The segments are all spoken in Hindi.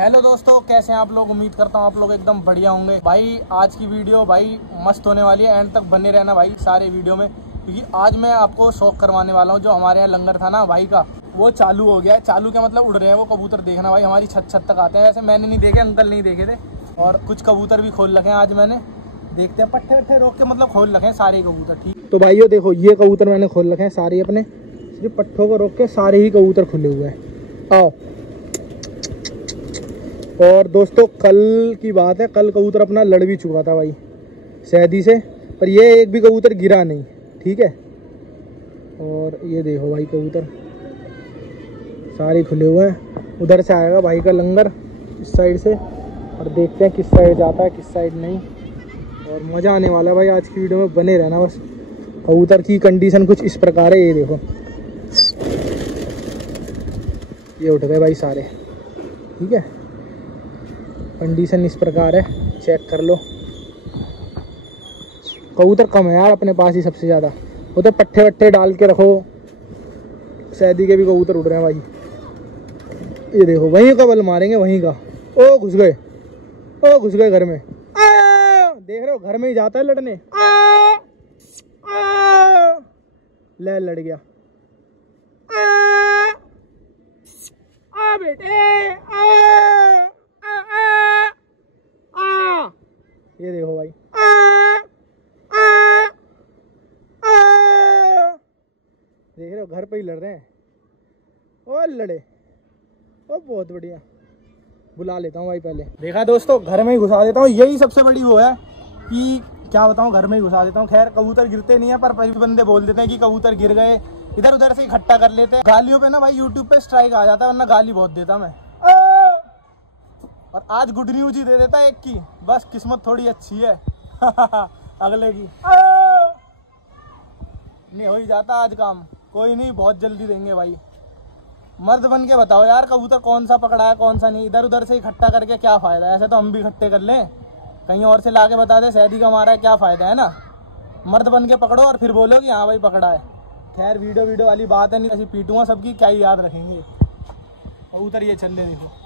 हेलो दोस्तों, कैसे हैं आप लोग। उम्मीद करता हूँ आप लोग एकदम बढ़िया होंगे। भाई आज की वीडियो भाई मस्त होने वाली है, एंड तक बने रहना भाई सारे वीडियो में, क्योंकि आज मैं आपको शौक करवाने वाला हूँ। जो हमारे यहाँ लंगर था ना भाई का, वो चालू हो गया है। चालू क्या मतलब, उड़ रहे हैं वो कबूतर। देखना भाई, हमारी छत तक आते हैं। वैसे मैंने नहीं देखे, अंकल नहीं देखे थे, और कुछ कबूतर भी खोल रखे हैं आज मैंने। देखते हैं, पट्टे वट्टे रोक के मतलब खोल रखे हैं सारे कबूतर। ठीक तो भाई, ये देखो, ये कबूतर मैंने खोल रखे हैं सारे अपने, सिर्फ पट्टों को रोक के सारे ही कबूतर खुले हुए हैं। आओ। और दोस्तों, कल की बात है, कल कबूतर अपना लड़ भी चुका था भाई सैदी से, पर ये एक भी कबूतर गिरा नहीं। ठीक है। और ये देखो भाई, कबूतर सारे खुले हुए हैं। उधर से आएगा भाई का लंगर, इस साइड से, और देखते हैं किस साइड जाता है किस साइड नहीं। और मज़ा आने वाला है भाई, आज की वीडियो में बने रहना बस। कबूतर की कंडीशन कुछ इस प्रकार है, ये देखो, ये उठ गए भाई सारे। ठीक है, कंडीशन इस प्रकार है, चेक कर लो। कबूतर कम है यार अपने पास ही सबसे ज़्यादा। वो तो पट्टे वट्टे डाल के रखो, सैदी के भी कबूतर उड़ रहे हैं भाई। ये देखो, वहीं का बल मारेंगे, वहीं का। ओ घुस गए, ओ घुस गए घर में। देख रहे हो, घर में ही जाता है लड़ने। ले लड़ गया। बेटे ये देखो भाई, देख रहे हो, घर पे ही लड़ रहे हैं। और लड़े, और बहुत बढ़िया। बुला लेता हूँ भाई पहले। देखा दोस्तों, घर में ही घुसा देता हूँ। यही सबसे बड़ी वो है कि क्या बताऊँ, घर में ही घुसा देता हूँ। खैर, कबूतर गिरते नहीं है, पर कई बंदे बोल देते हैं कि कबूतर गिर गए, इधर उधर से इकट्ठा कर लेते हैं। गालियों पे ना भाई यूट्यूब पे स्ट्राइक आ जाता है, वरना गाली बहुत देता मैं। और आज गुड न्यूज ही दे देता एक की, बस किस्मत थोड़ी अच्छी है अगले की नहीं हो ही जाता आज काम। कोई नहीं, बहुत जल्दी देंगे भाई। मर्द बन के बताओ यार, कबूतर कौन सा पकड़ा है कौन सा नहीं। इधर उधर से इकट्ठा करके क्या फ़ायदा है। ऐसे तो हम भी इकट्ठे कर लें, कहीं और से लाके बता दे सैदी का मारा है, क्या फ़ायदा है ना। मर्द बन के पकड़ो और फिर बोलो कि हाँ भाई पकड़ा है। खैर, वीडियो वाली बात है, नहीं ऐसी पीटूंगा सबकी, क्या ही याद रखेंगे। कबूतर ये चल रहे, देखो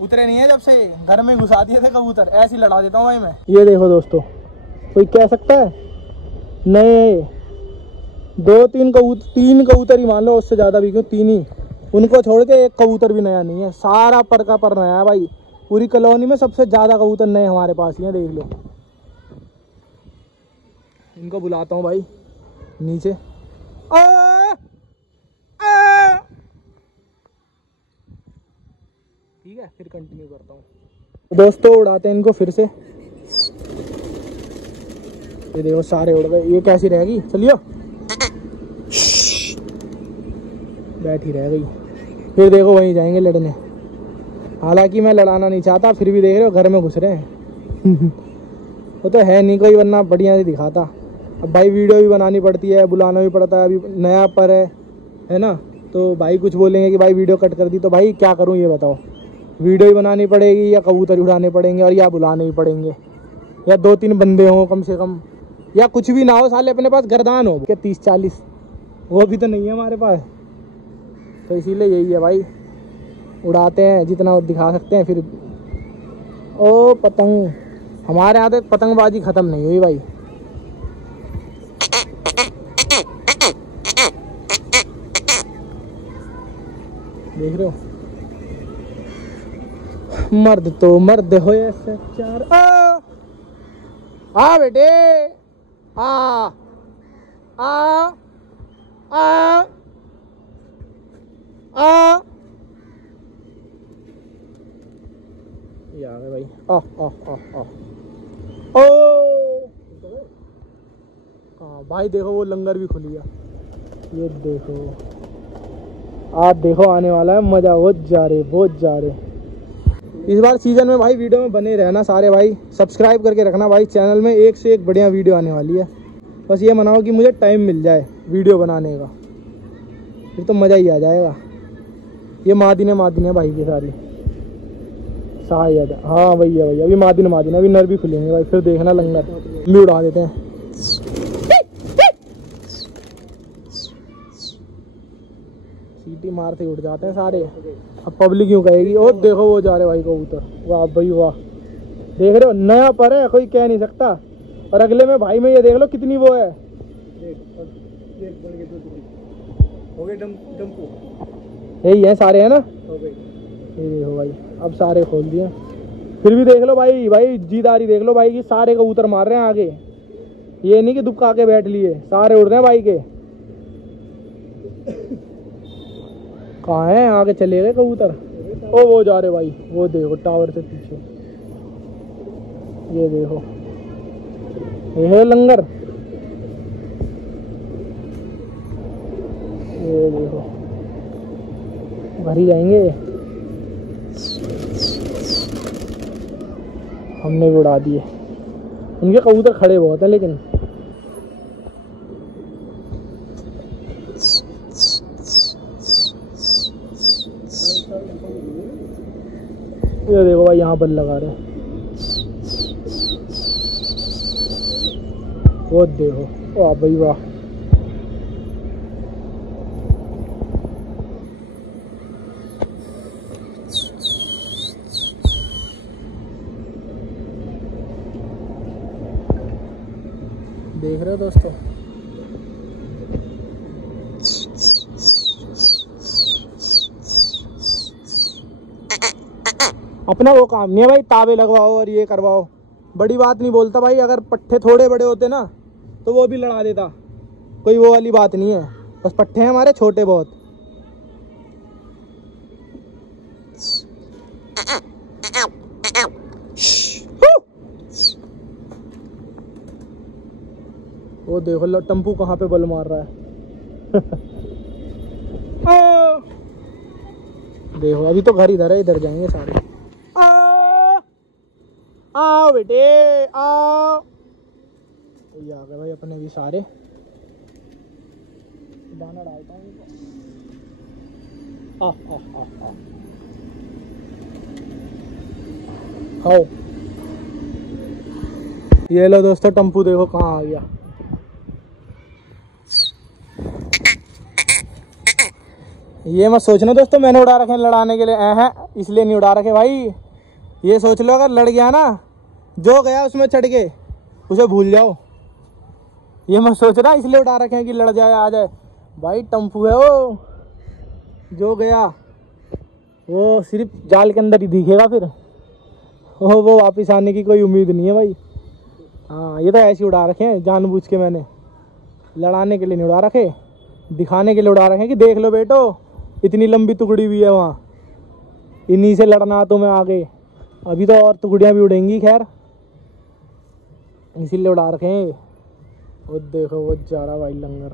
उतरे नहीं है जब से, घर में घुसा दिए थे कबूतर। ऐसे ही लड़ा देता हूँ भाई मैं। ये देखो दोस्तों, कोई कह सकता है नहीं, तीन कबूतर ही मान लो, उससे ज़्यादा भी क्यों, तीन ही। उनको छोड़ के एक कबूतर भी नया नहीं है, सारा पर का पर नया है भाई। पूरी कॉलोनी में सबसे ज़्यादा कबूतर नए हमारे पास ही हैं, देख लो। इनको बुलाता हूँ भाई नीचे। ठीक है, फिर कंटिन्यू करता हूँ। दोस्तों, उड़ाते हैं इनको फिर से। ये देखो, सारे उड़ गए। ये कैसी रहेगी, चलियो, बैठी रह गई। फिर देखो, वहीं जाएंगे लड़ने। हालांकि मैं लड़ाना नहीं चाहता, फिर भी देख रहे हो घर में घुस रहे हैं वो तो है नहीं कोई, वरना बढ़िया से दिखाता। अब भाई वीडियो भी बनानी पड़ती है, बुलाना भी पड़ता है। अभी नया पर है ना, तो भाई कुछ बोलेंगे कि भाई वीडियो कट कर दी, तो भाई क्या करूँ ये बताओ। वीडियो ही बनानी पड़ेगी, या कबूतर उड़ाने पड़ेंगे, और या बुलाने भी पड़ेंगे, या 2-3 बंदे हों कम से कम, या कुछ भी ना हो, साले अपने पास गर्दान हो क्या 30-40, वो भी तो नहीं है हमारे पास। तो इसीलिए यही है भाई, उड़ाते हैं जितना दिखा सकते हैं। फिर ओ पतंग, हमारे यहाँ तो पतंगबाजी ख़त्म नहीं हुई भाई। देख रहे हो, मर्द तो मर्द हो चार। आ बेटे, आ आ आ आ, ये आ गए भाई। आ आ आ आ ओ हाँ भाई, देखो वो लंगर भी खुल गया। ये देखो, आप देखो, आने वाला है मज़ा। बहुत जा रहे इस बार सीजन में भाई। वीडियो में बने रहना सारे भाई, सब्सक्राइब करके रखना भाई। चैनल में एक से एक बढ़िया वीडियो आने वाली है। बस ये मनाओ कि मुझे टाइम मिल जाए वीडियो बनाने का, फिर तो मज़ा ही आ जाएगा। ये मादिने भाई की सारी शायद, हाँ भैया अभी मादिने अभी नर भी खुलेंगे भाई। फिर देखना लंगर भी उड़ा देते हैं। सीटी मारते उड़ जाते हैं सारे। अब पब्लिक यूँ कहेगी ओ देखो वो जा रहे भाई कबूतर, वाह भाई वाह। देख रहे हो नया पर है, कोई कह नहीं सकता। और अगले में भाई में ये देख लो कितनी वो है, हो गए डम्पू यही है सारे है ना। हो गई ये देखो भाई अब सारे खोल दिए। फिर भी देख लो भाई, भाई जीदारी देख लो भाई की सारे कबूतर मार रहे हैं आगे। ये नहीं कि दुबका के बैठ लिए, सारे उड़ रहे हैं भाई के। कहाँ है आगे चले गए कबूतर। ओ वो जा रहे भाई, वो देखो टावर से पीछे, ये देखो ये है लंगर। ये देखो घर ही जाएंगे। हमने भी उड़ा दिए। उनके कबूतर खड़े बहुत हैं लेकिन। ये देखो भाई यहाँ पर लगा रहे हैं, वो देखो वाह भाई वाह। देख रहे हो दोस्तों, अपना वो काम नहीं है भाई ताबे लगवाओ और ये करवाओ, बड़ी बात नहीं बोलता भाई। अगर पट्टे थोड़े बड़े होते ना तो वो भी लड़ा देता, कोई वो वाली बात नहीं है। बस पट्टे हैं हमारे छोटे बहुत। वो देखो लो टम्पू कहाँ पे बल मार रहा है। देखो अभी तो घर इधर है, इधर जाएंगे सारे। आओ बेटे आओ। ये आ गए भाई अपने भी सारे। दाना डालता हूँ इनको। खाओ। ये लो दोस्तों टम्पू देखो कहाँ आ गया। ये मत सोचना दोस्तों मैंने उड़ा रखे लड़ाने के लिए, हैं इसलिए नहीं उड़ा रखे भाई। ये सोच लो अगर लड़ गया ना, जो गया उसमें चढ़ के उसे भूल जाओ। ये मत सोचना इसलिए उड़ा रखे हैं कि लड़ जाए आ जाए। भाई टम्पू है वो, जो गया वो सिर्फ जाल के अंदर ही दिखेगा, फिर वो वापस आने की कोई उम्मीद नहीं है भाई। हाँ ये तो ऐसे उड़ा रखे हैं जानबूझ के, मैंने लड़ाने के लिए नहीं उड़ा रखे, दिखाने के लिए उड़ा रखे हैं कि देख लो बेटो इतनी लंबी टुकड़ी भी है वहाँ, इन्हीं से लड़ना तुम्हें आगे। अभी तो और टुकड़ियाँ भी उड़ेंगी खैर, इसीलिए उड़ा रखे हैं। वो देखो वो जा रहा भाई लंगर।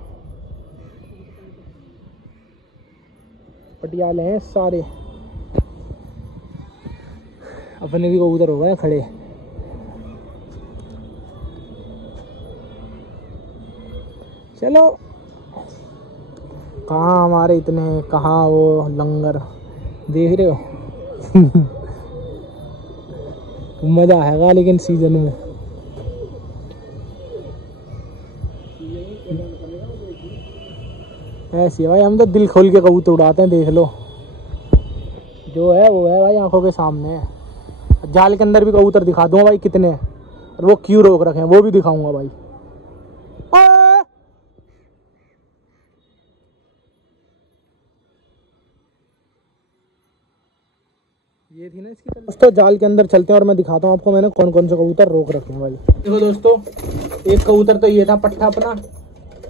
पटियाले हैं सारे, अपने भी कबूतर हो गए खड़े। चलो कहाँ हमारे इतने, कहाँ वो लंगर देख रहे हो। मज़ा आएगा लेकिन सीजन में। ऐसी है भाई, हम तो दिल खोल के कबूतर उड़ाते हैं। देख लो जो है वो है भाई, आंखों के सामने है। जाल के अंदर भी कबूतर दिखा दूंगा भाई कितने, और वो क्यों रोक रखे हैं वो भी दिखाऊंगा भाई। ये थी ना इसकी। दोस्तों जाल के अंदर चलते हैं और मैं दिखाता हूँ आपको मैंने कौन कौन से कबूतर रोक रखे हैं भाई। देखो दोस्तों एक कबूतर तो ये था पट्टा अपना,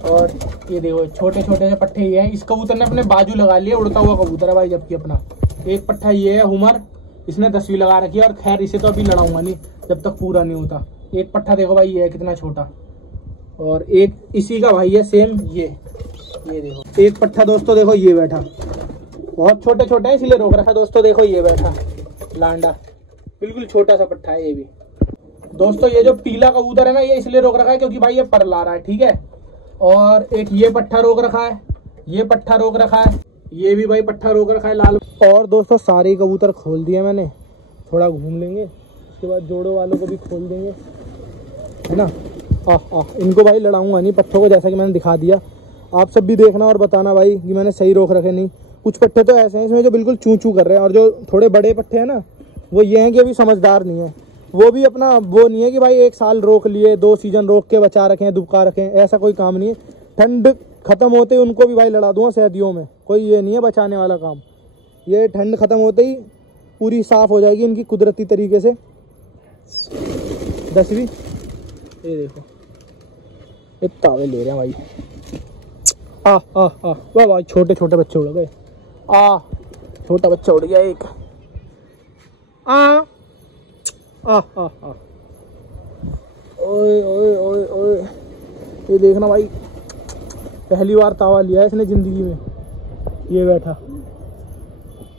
और ये देखो छोटे छोटे से पट्टे ये हैं। इस कबूतर ने अपने बाजू लगा लिए, उड़ता हुआ कबूतर है भाई। जबकि अपना एक पट्टा ये है हुमर, इसने 10वीं लगा रखी है। और खैर इसे तो अभी लड़ाऊंगा नहीं जब तक पूरा नहीं होता। एक पट्टा देखो भाई ये है कितना छोटा, और एक इसी का भाई है सेम ये देखो। एक पट्टा दोस्तों देखो ये बैठा, बहुत छोटे छोटे हैं इसीलिए रोक रखा। दोस्तों देखो ये बैठा लांडा, बिल्कुल छोटा सा पट्टा है ये भी। दोस्तों ये जो पीला कबूतर है ना, ये इसलिए रोक रखा है क्योंकि भाई ये पर ला रहा है, ठीक है। और एक ये पट्टा रोक रखा है, ये पट्टा रोक रखा है, ये भी भाई पट्टा रोक रखा है लाल। और दोस्तों सारे कबूतर खोल दिए मैंने, थोड़ा घूम लेंगे उसके बाद जोड़ों वालों को भी खोल देंगे, है ना। इनको भाई लड़ाऊंगा नहीं पट्टों को, जैसा कि मैंने दिखा दिया। आप सब भी देखना और बताना भाई कि मैंने सही रोक रखे नहीं। कुछ पट्टे तो ऐसे हैं इसमें जो बिल्कुल चू चू कर रहे हैं, और जो थोड़े बड़े पट्टे हैं ना वो ये हैं कि अभी समझदार नहीं है। वो भी अपना वो नहीं है कि भाई 1 साल रोक लिए, 2 सीजन रोक के बचा रखें, दुबका रखें, ऐसा कोई काम नहीं है। ठंड खत्म होते ही उनको भी भाई लड़ा दूंगा सर्दियों में, कोई ये नहीं है बचाने वाला काम। ये ठंड खत्म होते ही पूरी साफ हो जाएगी इनकी कुदरती तरीके से। 10वीं ये देखो ये तावे ले रहे हैं भाई। वाह भाई छोटे छोटे बच्चे उड़ गए। छोटा बच्चा उड़ गया एक। ओए ओए ओए ओए ये देखना भाई, पहली बार तावा लिया है इसने जिंदगी में। ये बैठा,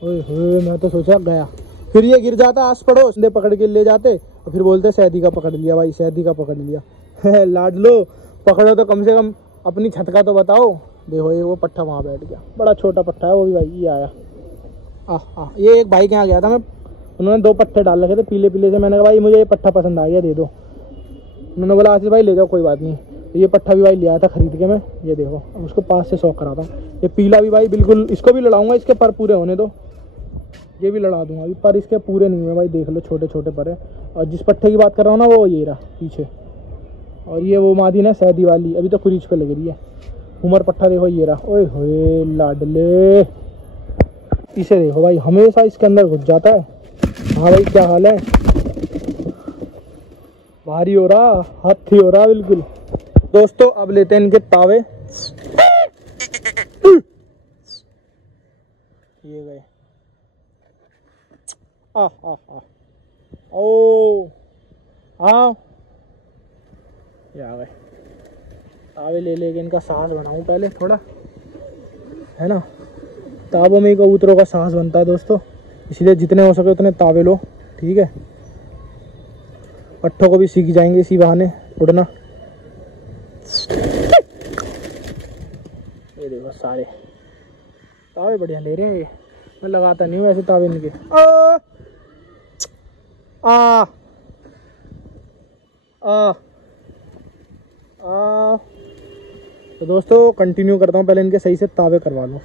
ओए होए मैं तो सोचा गया, फिर ये गिर जाता आस पड़ोस ने पकड़ के ले जाते और फिर बोलते सैदी का पकड़ लिया भाई, सैदी का पकड़ लिया। लाड लो, पकड़ो तो कम से कम अपनी छत का तो बताओ। देखो ये वो पट्टा वहाँ बैठ गया, बड़ा छोटा पट्टा है वो भी भाई। ये आया ये एक भाई के यहाँ गया था मैं, उन्होंने 2 पट्टे डाल रखे थे पीले पीले से। मैंने कहा भाई मुझे ये पट्टा पसंद आ गया, दे दो। उन्होंने बोला आशीष भाई ले जाओ कोई बात नहीं। तो ये पट्टा भी भाई लिया था खरीद के मैं। ये देखो अब उसको 5 से 100 कराता हूँ। ये पीला भी भाई बिल्कुल, इसको भी लड़ाऊंगा, इसके पर पूरे होने दो, ये भी लड़ा दूंगा अभी। पर इसके पूरे नहीं हुए भाई, देख लो छोटे छोटे पर है। और जिस पट्टे की बात कर रहा हूँ ना वो ये रहा पीछे, और ये वो मादी ना सैदी वाली, अभी तो कुरीच पे लग रही है। उमर पट्टा देखो ये रहा। ओए होए लाडले, इसे देखो भाई हमेशा इसके अंदर घुस जाता है। हाँ भाई क्या हाल है, भारी हो रहा, हाथी हो रहा बिल्कुल। दोस्तों अब लेते हैं इनके तावे। ये गए। ओ हाँ ये आ गए तावे। ले लेके इनका साहस बनाऊं पहले थोड़ा, है ना। तावों में ही कबूतरों का साहस बनता है दोस्तों, इसलिए जितने हो सके उतने तावे लो, ठीक है। पट्ठों को भी सीख जाएंगे इसी बहाने उड़ना। ये देखो सारे तावे बढ़िया ले रहे हैं। ये मैं लगाता नहीं हूँ ऐसे तावे इनके। तो दोस्तों कंटिन्यू करता हूँ, पहले इनके सही से तावे करवा लूँ।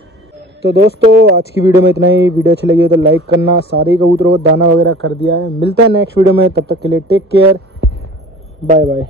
तो दोस्तों आज की वीडियो में इतना ही। वीडियो अच्छी लगी हो तो लाइक करना। सारे कबूतरों को दाना वगैरह कर दिया है। मिलता है नेक्स्ट वीडियो में, तब तक के लिए टेक केयर, बाय बाय।